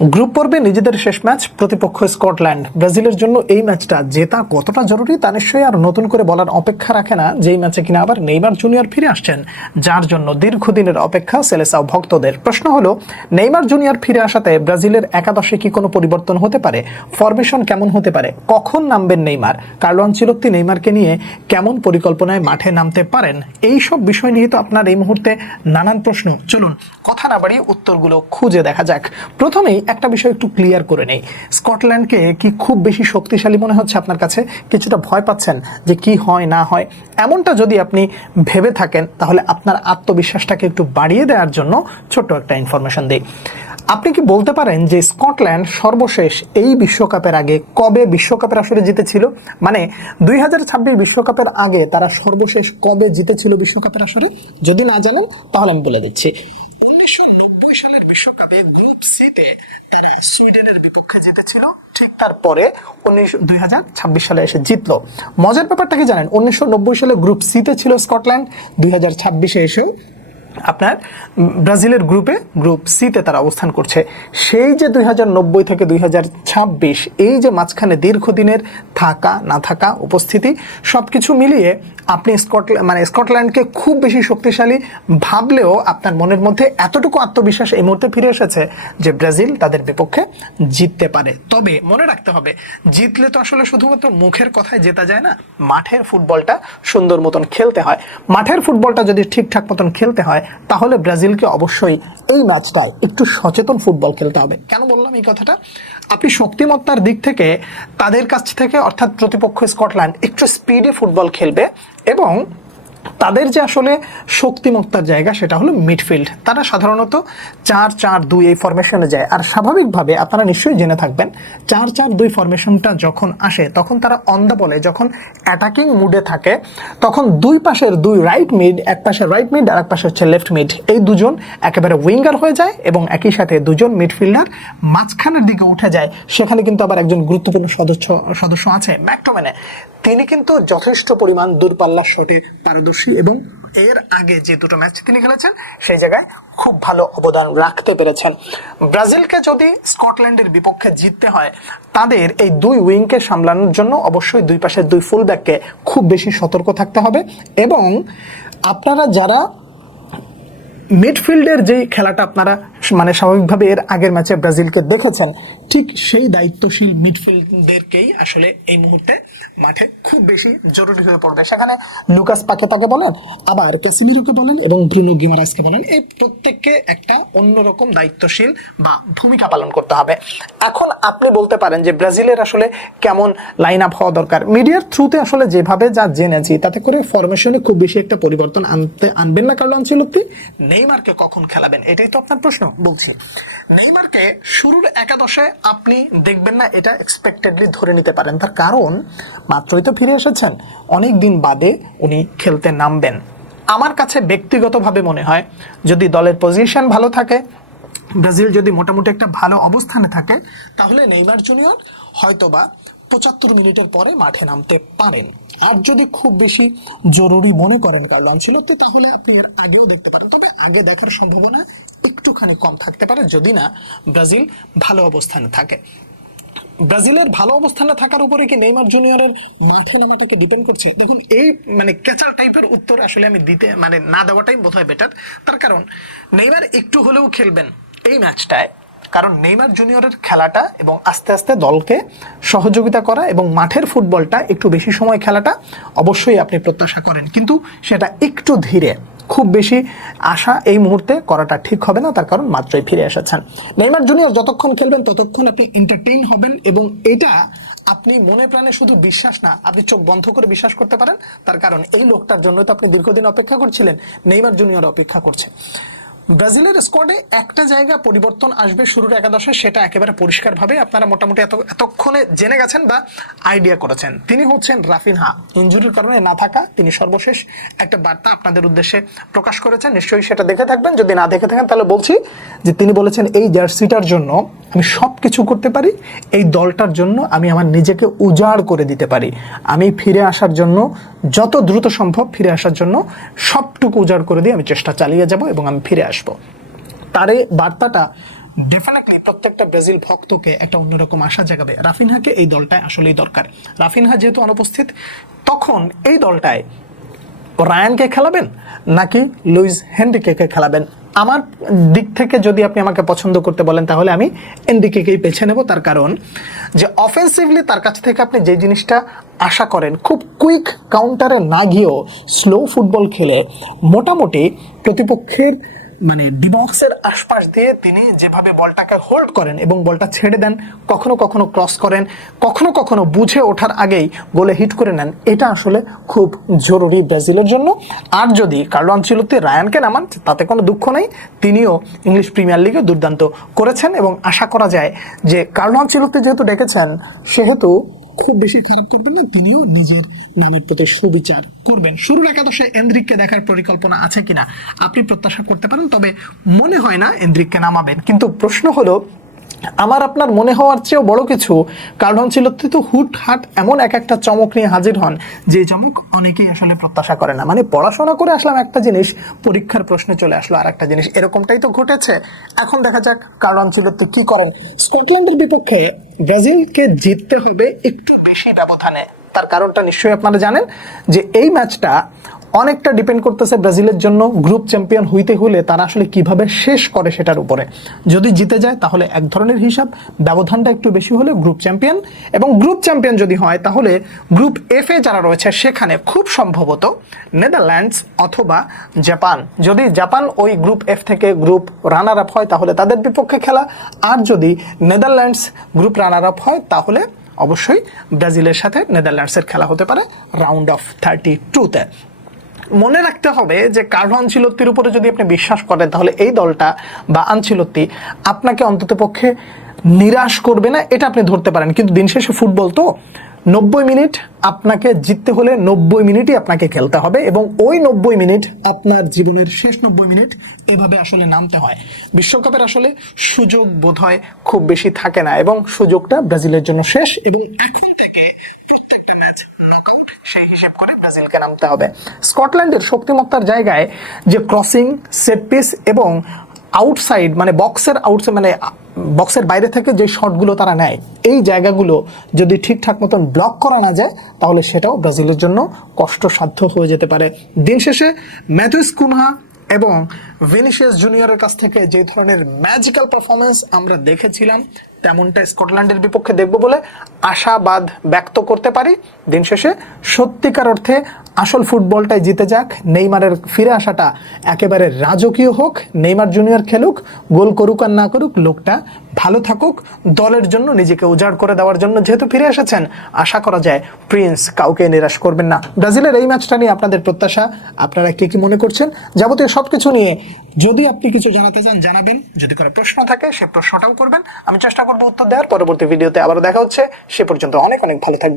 Group পর্বে নিজেদের শেষ ম্যাচ, প্রতিপক্ষ স্কটল্যান্ড। ব্রাজিলের জন্য এই ম্যাচটা জেতা কতটা জরুরি তা নিশ্চয়ই আর নতুন করে বলার অপেক্ষা রাখে না, যেই ম্যাচে কিনা আবার নেইমার জুনিয়র ফিরে আসছেন, যার জন্য দীর্ঘদিনের অপেক্ষা সেলেসাও ভক্তদের। প্রশ্ন হলো, নেইমার জুনিয়র ফিরে আসাতে ব্রাজিলের একাদশে কি কোনো পরিবর্তন হতে পারে? ফরমেশন কেমন হতে পারে? কখন নামবেন নেইমার? কার্লো আনচেলত্তি নেইমারকে নিয়ে কেমন পরিকল্পনায় মাঠে নামতে পারেন? এই সব বিষয় নিয়ে তো আপনার এই মুহূর্তে নানান প্রশ্ন। চলুন কথা না বাড়িয়ে উত্তরগুলো খুঁজে দেখা যাক। প্রথমেই একটা বিষয় একটু ক্লিয়ার করে নেই, স্কটল্যান্ডকে কি খুব বেশি শক্তিশালী মনে হচ্ছে আপনার কাছে? কিছুটা ভয় পাচ্ছেন যে কি হয় না হয়? এমনটা যদি আপনি ভেবে থাকেন তাহলে আপনার আত্মবিশ্বাসটাকে একটু বাড়িয়ে দেওয়ার জন্য ছোট্ট একটা ইনফরমেশন দিই। আপনি কি বলতে পারেন যে স্কটল্যান্ড সর্বশেষ এই বিশ্বকাপের আগে কবে বিশ্বকাপের আসরে জিতেছিল? মানে 2026 বিশ্বকাপের আগে তারা সর্বশেষ কবে জিতেছিল বিশ্বকাপের আসরে? যদি না জানেন তাহলে আমি বলে দিচ্ছি। 1990 সালের বিশ্বকাপে গ্রুপ সিতে তারা সুইডেনের বিপক্ষে জিতেছিল, ঠিক তারপরে 2026 সালে এসে জিতলো। মজার ব্যাপারটা কি জানেন? 1990 সালে গ্রুপ সিতে ছিল স্কটল্যান্ড, 2026-এ এসেও আপনার ব্রাজিলের গ্রুপ সিতে তারা অবস্থান করছে। সেই যে 2090 থেকে 2026 এই যে মাঝখানে দীর্ঘদিনের থাকা না থাকা উপস্থিতি সবকিছু মিলিয়ে আপনি স্কটল্যান্ডকে খুব বেশি শক্তিশালী ভাবলেও আপনার মনের মধ্যে এতটুকু আত্মবিশ্বাস এই মুহূর্তে ফিরে এসেছে যে ব্রাজিল তাদের বিপক্ষে জিততে পারে। তবে মনে রাখতে হবে, জিতলে তো আসলে শুধুমাত্র মুখের কথায় জেতা যায় না, মাঠের ফুটবলটা সুন্দর মতন খেলতে হয়। মাঠের ফুটবলটা যদি ঠিকঠাক মতন খেলতে হয় তাহলে ব্রাজিলকে অবশ্যই এই ম্যাচটায় একটু সচেতন ফুটবল খেলতে হবে। কেন বললাম এই কথাটা? আপনি শক্তিমত্তার দিক থেকে তাদের কাছ থেকে, অর্থাৎ প্রতিপক্ষ স্কটল্যান্ড একটু স্পিডে ফুটবল খেলবে এবং তাদের যে আসলে শক্তিমত্তার জায়গা সেটা হলো মিডফিল্ড। তারা সাধারণত 4-4-2 এই ফরমেশনে যায়। আর স্বাভাবিকভাবে আপনারা নিশ্চয়ই জেনে থাকবেন, 4-4-2 ফরমেশনটা যখন আসে তখন তারা অন দ্য বলে যখন অ্যাটাকিং মুডে থাকে তখন দুই পাশের দুই রাইট মিড, এক পাশে রাইট মিড আর এক পাশে হচ্ছে লেফট মিড, এই দুজন একেবারে উইঙ্গার হয়ে যায় এবং একই সাথে দুজন মিডফিল্ডার মাঝখানের দিকে উঠে যায়। সেখানে কিন্তু আবার একজন গুরুত্বপূর্ণ সদস্য আছে, ম্যাকটোমিনে। তিনি কিন্তু যথেষ্ট পরিমাণ দূরপাল্লার শটে পারদর্শী এবং এর আগে যে দুটো ম্যাচ তিনি খেলেছেন সেই জায়গায় খুব ভালো অবদান রাখতে পেরেছেন। ব্রাজিলকে যদি স্কটল্যান্ডের বিপক্ষে জিততে হয় তাদের এই দুই উইংকে সামলানোর জন্য অবশ্যই দুই পাশের দুই ফুলব্যাককে খুব বেশি সতর্ক থাকতে হবে এবং আপনারা যারা মিডফিল্ডের যেই খেলাটা আপনারা স্বাভাবিকভাবে এর আগের ম্যাচে ব্রাজিলকে দেখেছেন, ঠিক সেই দায়িত্বশীল মিডফিল্ডদেরকেই আসলে এই মুহূর্তে মাঠে খুব বেশি জরুরি হয়ে পড়বে। সেখানে লুকাস পাকেতাকে বলেন, আবার ক্যাসিমিরোকে বলেন এবং ব্রুনো গিমারাইসকে বলেন, এই প্রত্যেককে একটা অন্যরকম দায়িত্বশীল বা ভূমিকা পালন করতে হবে। এখন আপনি বলতে পারেন যে ব্রাজিলের আসলে কেমন লাইন আপ হওয়া দরকার? মিডিয়ার থ্রুতে আসলে যেভাবে যা জেনেছি তাতে করে ফরমেশনে খুব বেশি একটা পরিবর্তন আনবেন না কার্লো আনচেলত্তি। নেইমারকে কখন খেলাবেন এটাই তো আপনার প্রশ্ন। বলছি, নেইমারকে শুরুর একাদশে আপনি দেখবেন না এটা এক্সপেক্টেডলি ধরে নিতে পারেন। তার কারণ মাত্রই তো ফিরে এসেছেন, অনেক দিন বাদে উনি খেলতে নামবেন। আমার কাছে ব্যক্তিগতভাবে মনে হয় যদি দলের পজিশন ভালো থাকে, ব্রাজিল যদি মোটামুটি একটা ভালো অবস্থানে থাকে, তাহলে নেইমার জুনিয়র হয়তোবা 75 মিনিটের পরে মাঠে নামতে পারেন। আর যদি খুব বেশি জরুরি মনে করেন কার্লো আনচেলত্তি তাহলে আপনি এর আগেও দেখতে পারেন, তবে আগে দেখার সম্ভাবনা একটুখানি কম থাকতে পারে যদি না ব্রাজিল ভালো অবস্থানে থাকে। ব্রাজিলের ভালো অবস্থানে থাকার উপরে কি নেইমার জুনিয়রের মাঠে নামাটাকে ডিপেন্ড করছি? দেখুন, এই কেঁচা টাইপের উত্তর আসলে আমি দিতে না দেওয়াটাই বোধহয় বেটার। তার কারণ নেইমার একটু হলেও খেলবেন এই ম্যাচটায়, কারণ নেইমার জুনিয়রের খেলাটা এবং আস্তে আস্তে দলকে সহযোগিতা করা এবং মাঠের ফুটবলটা একটু বেশি সময় খেলাটা অবশ্যই আপনি প্রত্যাশা করেন, কিন্তু সেটা একটু ধীরে। খুব বেশি আশা এই মুহূর্তে করাটা ঠিক হবে না, তার কারণ মাত্রই ফিরে এসেছেন। নেইমার জুনিয়র যতক্ষণ খেলবেন ততক্ষণ আপনি এন্টারটেইন হবেন এবং এটা আপনি মনে প্রাণে শুধু বিশ্বাস না, আপনি চোখ বন্ধ করে বিশ্বাস করতে পারেন। তার কারণ এই লোকটার জন্য তো আপনি দীর্ঘদিন অপেক্ষা করছিলেন, নেইমার জুনিয়র অপেক্ষা করছে। ব্রাজিলের স্কোয়াডে একটা জায়গা পরিবর্তন আসবে শুরুর একাদশে, সেটা একেবারে পরিষ্কারভাবে আপনারা মোটামুটি এতক্ষণে জেনে গেছেন বা আইডিয়া করেছেন। তিনি হচ্ছেন রাফিনহা। ইনজুরির কারণে না থাকা, তিনি সর্বশেষ একটা বার্তা আপনাদের উদ্দেশ্যে প্রকাশ করেছেন, নিশ্চয়ই সেটা দেখে থাকবেন। যদি না দেখে থাকেন তাহলে বলছি যে তিনি বলেছেন, এই জার্সিটার জন্য আমি সব কিছু করতে পারি, এই দলটার জন্য আমি আমার নিজেকে উজাড় করে দিতে পারি, আমি ফিরে আসার জন্য যত দ্রুত সম্ভব ফিরে আসার জন্য সবটুকু উজাড় করে দিয়ে আমি চেষ্টা চালিয়ে যাব এবং আমি ফিরে আসবো। তার এই বার্তাটা ডেফিনেটলি প্রত্যেকটা ব্রাজিল ভক্তকে একটা অন্যরকম আশা জাগাবে। রাফিনহাকে এই দলটায় আসলেই দরকার। রাফিনহা যেহেতু অনুপস্থিত, তখন এই দলটায় রায়ানকে খেলাবেন নাকি লুইস হেনরিকেকে খেলাবেন? আমার দিক থেকে যদি আপনি আমাকে পছন্দ করতে বলেন তাহলে আমি এনরিকেকেই বেছে নেব। তার কারণ যে অফেন্সিভলি তার কাছ থেকে আপনি যে জিনিসটা আশা করেন, খুব কুইক কাউন্টারে না গিয়েও স্লো ফুটবল খেলে মোটামুটি প্রতিপক্ষের মানে ডিবক্সের আশপাশ দিয়ে তিনি যেভাবে বলটাকে হোল্ড করেন এবং বলটা ছেড়ে দেন, কখনো কখনো ক্রস করেন, কখনো কখনো বুঝে ওঠার আগেই গোলে হিট করে নেন, এটা আসলে খুব জরুরি ব্রাজিলের জন্য। আর যদি কার্লো আনচেলত্তি রায়ানকে নামান তাতে কোনো দুঃখ নেই, তিনিও ইংলিশ প্রিমিয়ার লিগে দুর্দান্ত করেছেন এবং আশা করা যায় যে কার্লো আনচেলত্তি যেহেতু ডেকেছেন সেহেতু খুব বেশি খারাপ করবেন না, তিনিও নিজের নামের প্রতি সুবিচার করবেন। শুরুর একাদশে এনরিককে দেখার পরিকল্পনা আছে কিনা আপনি প্রত্যাশা করতে পারেন, তবে মনে হয় না এনরিককে নামাবেন। কিন্তু প্রশ্ন হলো, আমার আপনার মনে হওয়ার চেয়েও বড় কিছু, কার্লো আনচেলত্তি তো হুটহাট এমন এক একটা চমক নিয়ে হাজির হন যে চমক অনেকেই আসলে প্রত্যাশা করে না। মানে পড়াশোনা করে আসলাম একটা জিনিস, পরীক্ষার প্রশ্নে চলে আসলো আর একটা জিনিস, এরকমটাই তো ঘটেছে। এখন দেখা যাক কার্লো আনচেলত্তি কি করেন। স্কটল্যান্ডের বিপক্ষে ব্রাজিলকে জিততে হবে একটু বেশি ব্যবধানে। তার কারণটা নিশ্চয়ই আপনারা জানেন যে এই ম্যাচটা অনেকটা ডিপেন্ড করতেছে ব্রাজিলের জন্য গ্রুপ চ্যাম্পিয়ন হইতে হলে তারা আসলে কিভাবে শেষ করে সেটার উপরে। যদি জিতে যায় তাহলে এক ধরনের হিসাব, ব্যবধানটা একটু বেশি হলে গ্রুপ চ্যাম্পিয়ন, এবং গ্রুপ চ্যাম্পিয়ন যদি হয় তাহলে গ্রুপ এফ এ যারা রয়েছে সেখানে খুব সম্ভবত নেদারল্যান্ডস অথবা জাপান। যদি জাপান ওই গ্রুপ এফ থেকে গ্রুপ রানার আপ হয় তাহলে তাদের বিপক্ষে খেলা, আর যদি নেদারল্যান্ডস গ্রুপ রানার আপ হয় তাহলে অবশ্যই ব্রাজিলের সাথে নেদারল্যান্ডসের খেলা হতে পারে রাউন্ড অফ 32-তে। মনে রাখতে হবে যে কার্লো আনচেলত্তির উপরে যদি আপনি বিশ্বাস করেন তাহলে এই দলটা বা আনচেলত্তি আপনাকে অন্ততপক্ষে নিরাশ করবে না, এটা আপনি ধরতে পারেন। কিন্তু দিন শেষে ফুটবল তো 90 মিনিট, আপনাকে জিততে হলে 90 মিনিটই আপনাকে খেলতে হবে এবং ওই 90 মিনিট আপনার জীবনের শেষ 90 মিনিট এভাবে আসলে নামতে হয়। বিশ্বকাপের আসলে সুযোগ বোধহয় খুব বেশি থাকে না এবং সুযোগটা ব্রাজিলের জন্য শেষ, এবং এখন থেকে প্রত্যেকটা ম্যাচ নকআউট সেই হিসেব করে ব্রাজিলকে নামতে হবে। স্কটল্যান্ডের শক্তিমত্তার জায়গায় যে ক্রসিং, সেট পিস এবং আউটসাইড মানে বক্সের আউটসাইড মানে বক্সের বাইরে থেকে যে শটগুলো তারা নেয়, এই জায়গাগুলো যদি ঠিকঠাক মতন ব্লক করা না যায় তাহলে সেটাও ব্রাজিলের জন্য কষ্টসাধ্য হয়ে যেতে পারে। দিন শেষে ম্যাথিউস কুনহা এবং ভিনিসিয়াস জুনিয়রের কাছ থেকে যে ধরনের ম্যাজিক্যাল পারফরমেন্স আমরা দেখেছিলাম তেমনটা স্কটল্যান্ডের বিপক্ষে দেখব বলে আশাবাদ ব্যক্ত করতে পারি। দিন শেষে সত্যিকার অর্থে আসল ফুটবলটাই জিতে যাক, নেইমারের ফিরে আসাটা একেবারে রাজকীয় হোক, নেইমার জুনিয়র খেলুক, গোল করুক আর না করুক, লোকটা ভালো থাকুক, দলের জন্য নিজেকে উজাড় করে দেওয়ার জন্য যেহেতু ফিরে এসেছেন, আশা করা যায় প্রিন্স কাউকে নিরাশ করবেন না। ব্রাজিলের এই ম্যাচটা নিয়ে আপনাদের প্রত্যাশা, আপনারা কি কি মনে করছেন, যাবতীয় সবকিছু নিয়ে যদি আপনি কিছু জানাতে চান জানাবেন, যদি কোনো প্রশ্ন থাকে সে প্রশ্নটাও করবেন, আমি চেষ্টা করবো উত্তর দেওয়ার। পরবর্তী ভিডিওতে আবারও দেখা হচ্ছে, সে পর্যন্ত অনেক অনেক ভালো থাকবেন।